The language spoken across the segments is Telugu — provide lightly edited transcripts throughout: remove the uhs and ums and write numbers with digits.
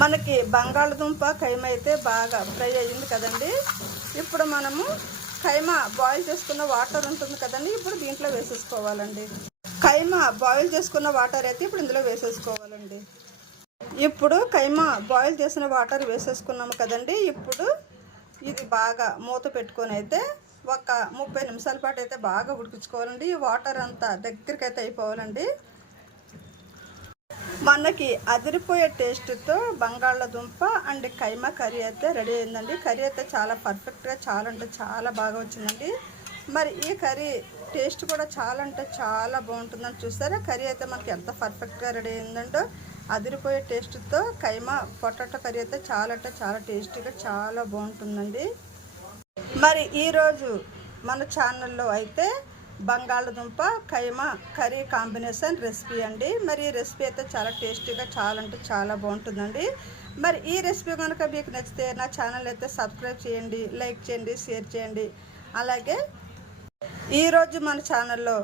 మనకి బంగాళదుంప కైమా అయితే బాగా ఫ్రై అయ్యింది కదండి. ఇప్పుడు మనము కైమా బాయిల్ చేసుకున్న వాటర్ ఉంటుంది కదండి, ఇప్పుడు దీంట్లో వేసేసుకోవాలండి. కైమా బాయిల్ చేసుకున్న వాటర్ అయితే ఇప్పుడు ఇందులో వేసేసుకోవాలండి. ఇప్పుడు కైమా బాయిల్ చేసిన వాటర్ వేసేసుకున్నాము కదండి. ఇప్పుడు ఇది బాగా మూత పెట్టుకొని అయితే ఒక 30 నిమిషాల పాటు అయితే బాగా ఉడికించుకోవాలండి. ఈ వాటర్ అంతా దగ్గరికి అయితే అయిపోవాలండి. మనకి అదిరిపోయే టేస్ట్తో బంగాళదుంప అండ్ కైమా కర్రీ అయితే రెడీ అయిందండి. కర్రీ అయితే చాలా పర్ఫెక్ట్గా చాలా అంటే చాలా బాగా వచ్చిందండి. మరి ఈ కర్రీ టేస్ట్ కూడా చాలా అంటే చాలా బాగుంటుందని చూస్తారా. కర్రీ అయితే మనకి ఎంత పర్ఫెక్ట్గా రెడీ అయిందంటో అదిరిపోయే టేస్ట్తో కైమా పొటాటో కర్రీ అయితే చాలా అంటే చాలా టేస్టీగా చాలా బాగుంటుందండి. మరి ఈరోజు మన ఛానల్లో అయితే బంగాళదుంప కైమా కర్రీ కాంబినేషన్ రెసిపీ అండి. మరి ఈ రెసిపీ అయితే చాలా టేస్టీగా చాలా అంటే చాలా బాగుంటుందండి. మరి ఈ రెసిపీ కనుక మీకు నచ్చితే నా ఛానల్ అయితే సబ్స్క్రైబ్ చేయండి, లైక్ చేయండి, షేర్ చేయండి. అలాగే ఈరోజు మన ఛానల్లో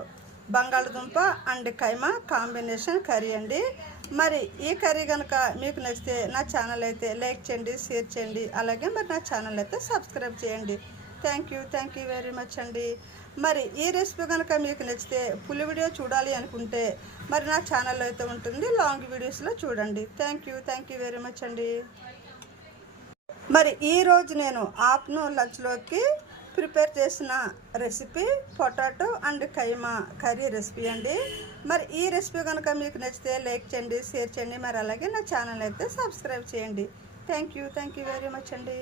బంగాళదుంప అండ్ కైమా కాంబినేషన్ కర్రీ అండి. మరి ఈ కర్రీ కనుక మీకు నచ్చితే నా ఛానల్ అయితే లైక్ చేయండి, షేర్ చేయండి. అలాగే మరి నా ఛానల్ అయితే సబ్స్క్రైబ్ చేయండి. థ్యాంక్ యూ వెరీ మచ్ అండి. మరి ఈ రెసిపీ కనుక మీకు నచ్చితే ఫుల్ వీడియో చూడాలి అనుకుంటే మరి నా ఛానల్లో అయితే ఉంటుంది, లాంగ్ వీడియోస్లో చూడండి. థ్యాంక్ యూ వెరీ మచ్ అండి. మరి ఈరోజు నేను ఆఫ్టర్నూన్ లంచ్లోకి ప్రిపేర్ చేసిన recipe potato and keema curry recipe అండి. మరి ఈ రెసిపీ కనుక మీకు నచ్చితే లైక్ చేయండి, షేర్ చేయండి. మరి అలాగే నా ఛానల్ అయితే సబ్స్క్రైబ్ చేయండి. థ్యాంక్ యూ వెరీ మచ్ అండి.